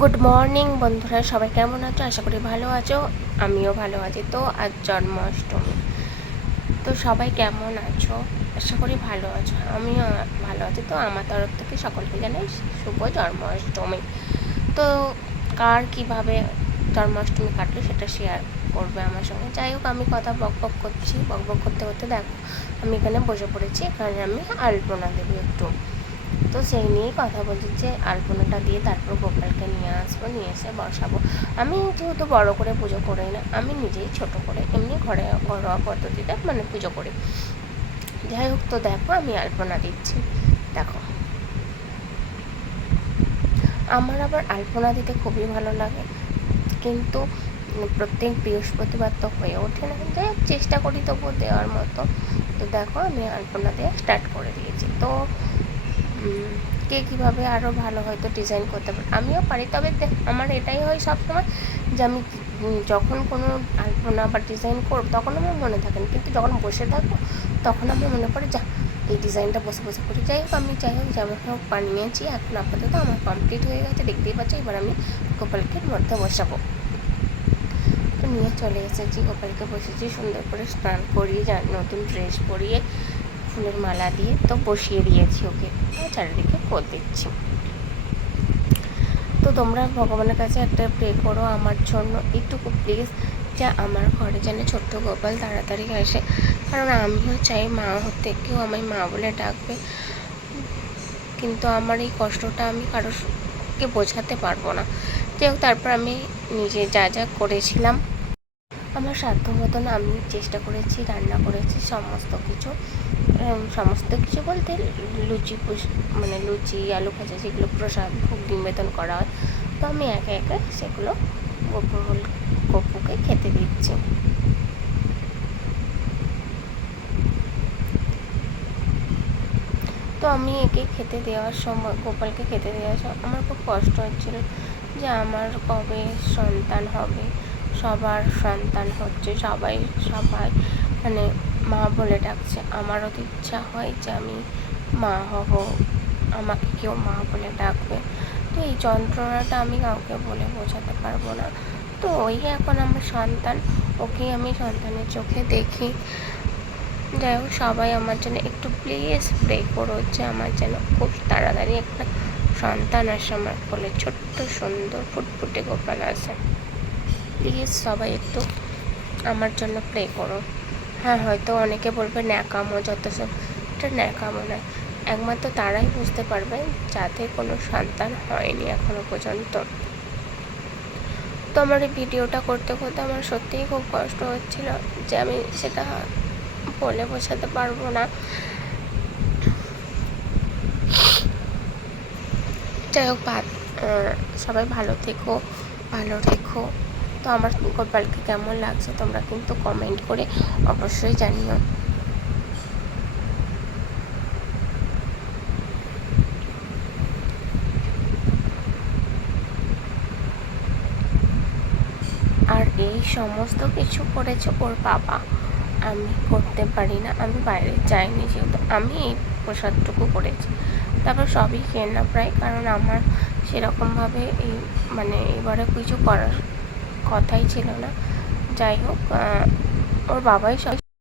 Good morning বন্ধুরা, সবাই কেমন আছো? আশা করি ভালো আছো। আমিও ভালো আছি। তো আজ জন্মাষ্টমী, তো সবাই কেমন আছো? আশা করি ভালো আছো। আমিও ভালো আছি। তো আমার তরফ থেকে সকলকে জানাই শুভ জন্মাষ্টমী। তো কার কীভাবে জন্মাষ্টমী কাটলো সেটা শেয়ার করবে আমার সঙ্গে। যাই হোক, আমি কথা বকবক করছি, বকবক করতে করতে দেখো আমি এখানে বসে পড়েছি। এখানে আমি আলপনা দেবো একটু, তো সেই নিয়েই কথা বলছি যে আলপনাটা দিয়ে তারপর গোপালকে নিয়ে আসবো, নিয়ে এসে বসাবো। আমি যেহেতু বড় করে পুজো করি না, আমি নিজেই ছোট করে এমনি ঘরোয়া পদ্ধতিতে পুজো করি। যাই হোক, তো দেখো আমি আলপনা দিচ্ছি। দেখো, আমার আবার আলপনা দিতে খুবই ভালো লাগে, কিন্তু প্রত্যেক বৃহস্পতিবার তো হয়ে ওঠে না। যাই হোক, চেষ্টা করি তবুও দেওয়ার মতো। তো দেখো আমি আলপনা দেওয়া স্টার্ট করে দিয়েছি। তো কে কীভাবে আরও ভালো হয়তো ডিজাইন করতে পারে, আমিও পারি। তবে আমার এটাই হয় সবসময় যে আমি যখন কোনো আলপনা বা ডিজাইন করব তখন আমার মনে থাকে না, কিন্তু যখন বসে থাকবো তখন আমার মনে পড়ে যা এই ডিজাইনটা বসে বসে করি। যাই হোক যেমন হোক বানিয়েছি। এখন আপাতত আমার কমপ্লিট হয়ে গেছে, দেখতেই পাচ্ছি। এবার আমি গোপালকে মধ্যে বসাবো। তো নিয়ে চলে এসেছি, গোপালকে বসেছি, সুন্দর করে স্নান করিয়ে নতুন ড্রেস পরিয়ে ফুলের মালা দিয়ে তো বসিয়ে দিয়েছি ওকে, চারিদিকে ফোল দিচ্ছি। তো তোমরা ভগবানের কাছে একটা প্রে করো আমার জন্য একটুকু প্লিজ, যে আমার ঘরে যেন ছোট্ট গোপাল তাড়াতাড়ি আসে। কারণ আমিও চাই মা হতে কেউ আমায় মা বলে ডাকবে, কিন্তু আমার এই কষ্টটা আমি কারোকে বোঝাতে পারবো না। যাই হোক, তারপর আমি নিজে যা যা করেছিলাম আমার সাধ্য মতন আমি চেষ্টা করেছি, রান্না করেছি সমস্ত কিছু বলতে লুচি আলু ভাজা, যেগুলো প্রসাদ ভোগ নিবেদন করা হয়। তো আমি একে একে সেগুলো গপুকে খেতে দিচ্ছি। তো আমি একে খেতে দেওয়ার সময়, গোপালকে খেতে দেওয়ার সময় আমার খুব কষ্ট হচ্ছিল যে আমার কবে সন্তান হবে। সবার সন্তান হচ্ছে, সবাই মা বলে ডাকছে। আমারও তো ইচ্ছা হয় যে আমি মা হব, আমাকে কেউ মা বলে ডাকবে। তো এই যন্ত্রণাটা আমি কাউকে বলে বোঝাতে পারবো না। তো ওই এখন আমার সন্তান, ওকেই আমি সন্তানের চোখে দেখি। যাই হোক, সবাই আমার জন্য একটু প্লিজ প্রে করো যে আমার যেন খুব তাড়াতাড়ি একটা সন্তান আসে, আমার কোলে ছোট্ট সুন্দর ফুটফুটে গোপাল আসে। প্লিজ সবাই একটু আমার জন্য প্রে করো। হ্যাঁ, হয়তো অনেকে বলবে ন্যাকামো, যত সব, এটা ন্যাকামো নয়। একমাত্র তারাই বুঝতে পারবে যাদের কোনো সন্তান হয়নি এখনো পর্যন্ত। তো আমার এই ভিডিওটা করতে করতে আমার সত্যিই খুব কষ্ট হচ্ছিল, যে আমি সেটা বলে বোঝাতে পারবো না। যাই হোক, সবাই ভালো থেকো, ভালো রেখো। তো আমার গোপালকে কেমন লাগছে তোমরা কিন্তু কমেন্ট করে অবশ্যই জানিও। আর এই সমস্ত কিছু করেছে ওর বাবা, আমি করতে পারি না। আমি বাইরে যাইনি, যেহেতু আমি এই প্রসাদটুকু করেছি। তারপর সবই কেনা প্রায়, কারণ আমার সেরকমভাবে এবারে কিছু করার কথাই ছিল না। যাই হোক, ওর বাবাই সব